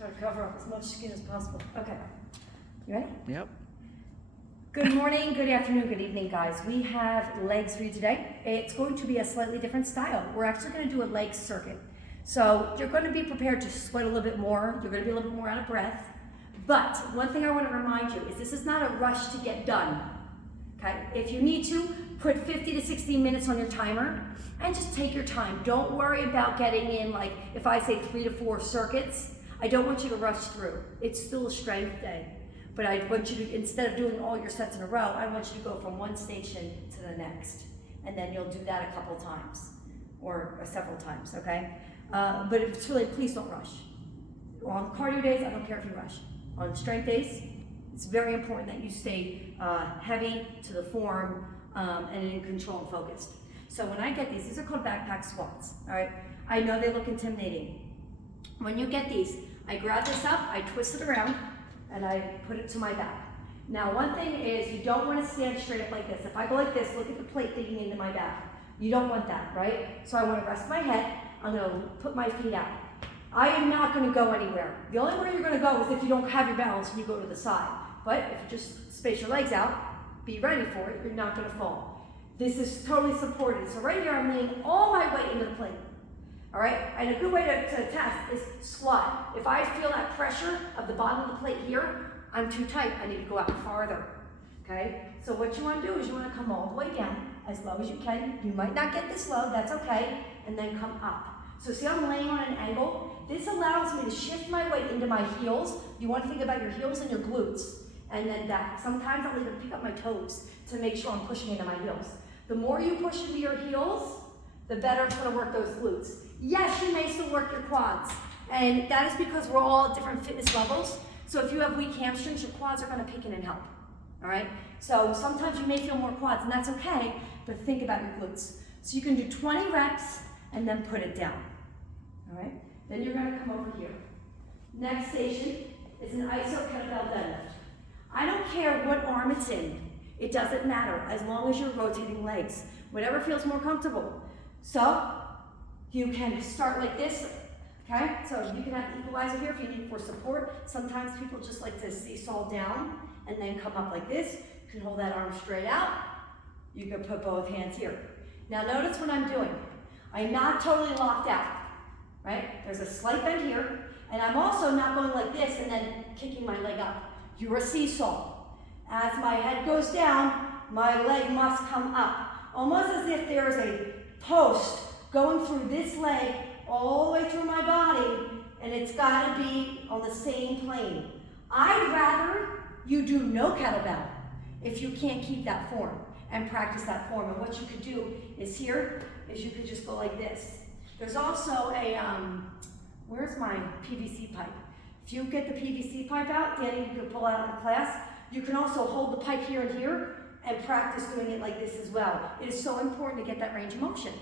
Try to cover up as much skin as possible. Okay. You ready? Yep. Good morning, good afternoon, good evening, guys. We have legs for you today. It's going to be a slightly different style. We're actually going to do a leg circuit. So you're going to be prepared to sweat a little bit more. You're going to be a little bit more out of breath. But one thing I want to remind you is this is not a rush to get done. Okay? If you need to, put 50 to 60 minutes on your timer and just take your time. Don't worry about getting in, like if I say 3 to 4 circuits, I don't want you to rush through. It's still a strength day. But I want you to, instead of doing all your sets in a row, I want you to go from one station to the next. And then you'll do that a couple times or several times, okay? But it's really, please don't rush. On cardio days, I don't care if you rush. On strength days, it's very important that you stay heavy to the form and in control and focused. So when I get these are called backpack squats, all right? I know they look intimidating. When you get these, I grab this up, I twist it around, and I put it to my back. Now, one thing is you don't want to stand straight up like this. If I go like this, look at the plate digging into my back. You don't want that, right? So I want to rest my head. I'm going to put my feet out. I am not going to go anywhere. The only way you're going to go is if you don't have your balance and you go to the side. But if you just space your legs out, be ready for it, you're not going to fall. This is totally supported. So right here, I'm leaning all my weight into the plate. All right, and a good way to test is squat. If I feel that pressure of the bottom of the plate here, I'm too tight, I need to go out farther, okay? So what you want to do is you want to come all the way down as low as you can. You might not get this low, that's okay, and then come up. So see, I'm laying on an angle. This allows me to shift my weight into my heels. You want to think about your heels and your glutes, and then back. Sometimes I'll even pick up my toes to make sure I'm pushing into my heels. The more you push into your heels, the better it's going to work those glutes. Yes, you may still work your quads, and that is because we're all at different fitness levels. So if you have weak hamstrings, your quads are going to pick in and help, all right? So sometimes you may feel more quads, and that's okay, but think about your glutes. So you can do 20 reps and then put it down, all right? Then you're going to come over here. Next station is an iso kettlebell deadlift. I don't care what arm it's in. It doesn't matter as long as you're rotating legs, whatever feels more comfortable. So you can start like this, okay? So you can have the equalizer here if you need for support. Sometimes people just like to seesaw down and then come up like this. You can hold that arm straight out. You can put both hands here. Now notice what I'm doing. I'm not totally locked out, right? There's a slight bend here, and I'm also not going like this and then kicking my leg up. You're a seesaw. As my head goes down, my leg must come up. Almost as if there is a post going through this leg all the way through my body, and it's got to be on the same plane. I'd rather you do no kettlebell if you can't keep that form and practice that form. And what you could do is here, is you could just go like this. There's also a, where's my PVC pipe? If you get the PVC pipe out, Danny, you can pull out in class. You can also hold the pipe here and here and practice doing it like this as well. It is so important to get that range of motion.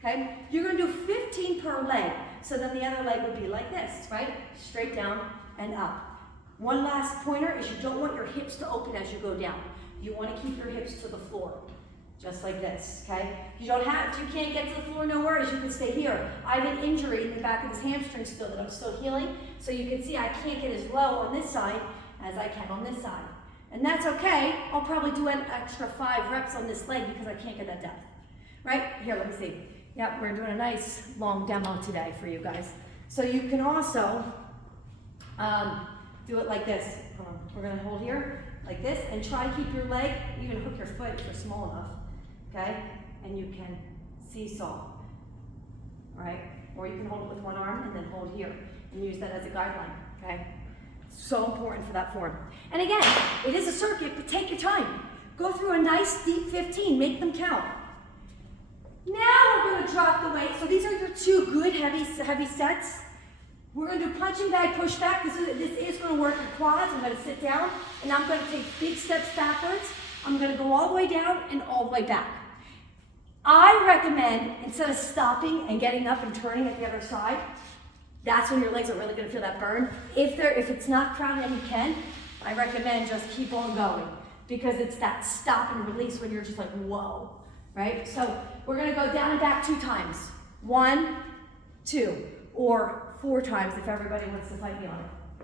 Okay, you're going to do 15 per leg, so then the other leg would be like this, right? Straight down and up. One last pointer is you don't want your hips to open as you go down. You want to keep your hips to the floor, just like this, okay? You don't have, if you can't get to the floor, no worries, you can stay here. I have an injury in the back of this hamstring still that I'm still healing, so you can see I can't get as low on this side as I can on this side. And that's okay, I'll probably do an extra 5 reps on this leg because I can't get that depth. Right? Here, let me see. Yep, we're doing a nice long demo today for you guys. So you can also do it like this. We're gonna hold here like this and try to keep your leg, even hook your foot if you're small enough, okay? And you can seesaw, all right? Or you can hold it with one arm and then hold here and use that as a guideline, okay? So important for that form. And again, it is a circuit, but take your time. Go through a nice deep 15, make them count. Now we're going to drop the weight. So these are your 2 good heavy sets. We're going to do punching bag, push back. This is going to work your quads. I'm going to sit down and I'm going to take big steps backwards. I'm going to go all the way down and all the way back. I recommend, instead of stopping and getting up and turning at the other side, that's when your legs are really going to feel that burn. If it's not crowded and you can, I recommend just keep on going because it's that stop and release when you're just like, whoa. Right? So we're going to go down and back 2 times. 1, 2, or 4 times if everybody wants to fight me on it.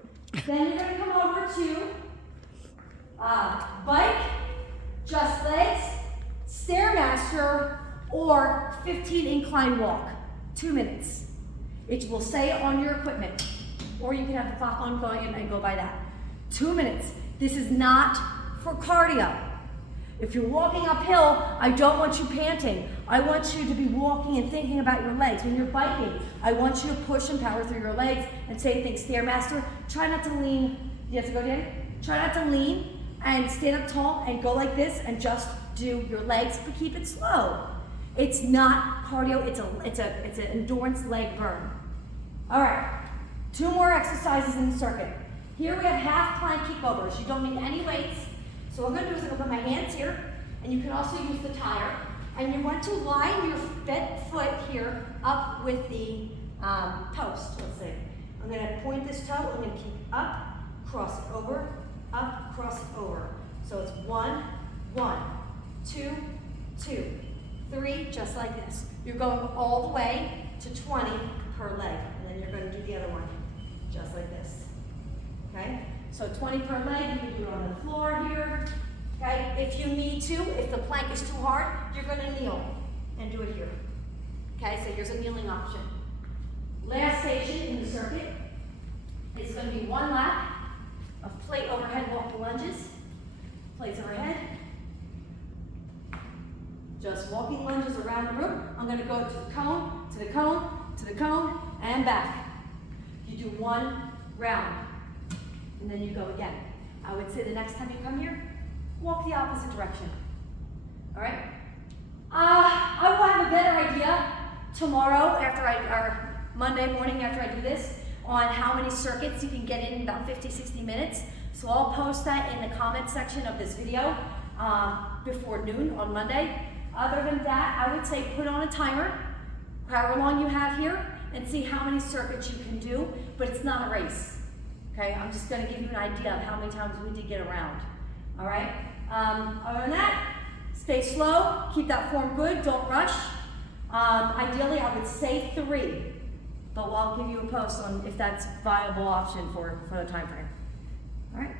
Then you're gonna come over to bike, just legs, Stairmaster, or 15 incline walk, 2 minutes. It will say on your equipment, or you can have the clock on going and go by that. 2 minutes. This is not for cardio. If you're walking uphill, I don't want you panting. I want you to be walking and thinking about your legs. When you're biking, I want you to push and power through your legs. And same thing, Stairmaster. Try not to lean. You have to go, Danny? Try not to lean and stand up tall and go like this and just do your legs, but keep it slow. It's not cardio, it's an endurance leg burn. All right, 2 more exercises in the circuit. Here we have half plank kickovers. You don't need any weights. So what I'm gonna do is I'm gonna put my hands here, and you can also use the tire. And you want to line your foot here up with the post, let's see. I'm gonna point this toe, I'm gonna keep up, cross it over, up, cross it over. So it's 1, 1, 2, 2, 3, just like this. You're going all the way to 20 per leg, and then you're going to do the other one, just like this. Okay? So 20 per leg, you can do it on the floor here. Okay? If you need to, if the plank is too hard, you're going to kneel and do it here. Okay? So here's a kneeling option. Last station in the circuit is going to be 1 lap of plate overhead walking lunges. Plates overhead. Just walking lunges around the room. I'm going to go to the cone, to the cone, to the cone, and back. You do 1 round, and then you go again. I would say the next time you come here, walk the opposite direction. All right? I will have a better idea tomorrow or Monday morning after I do this on how many circuits you can get in about 50, 60 minutes. So I'll post that in the comment section of this video before noon on Monday. Other than that, I would say put on a timer, however long you have here, and see how many circuits you can do, but it's not a race. Okay, I'm just gonna give you an idea of how many times we did get around. All right, other than that, stay slow, keep that form good, don't rush. Ideally, I would say 3, but I'll give you a post on if that's a viable option for the time frame. All right.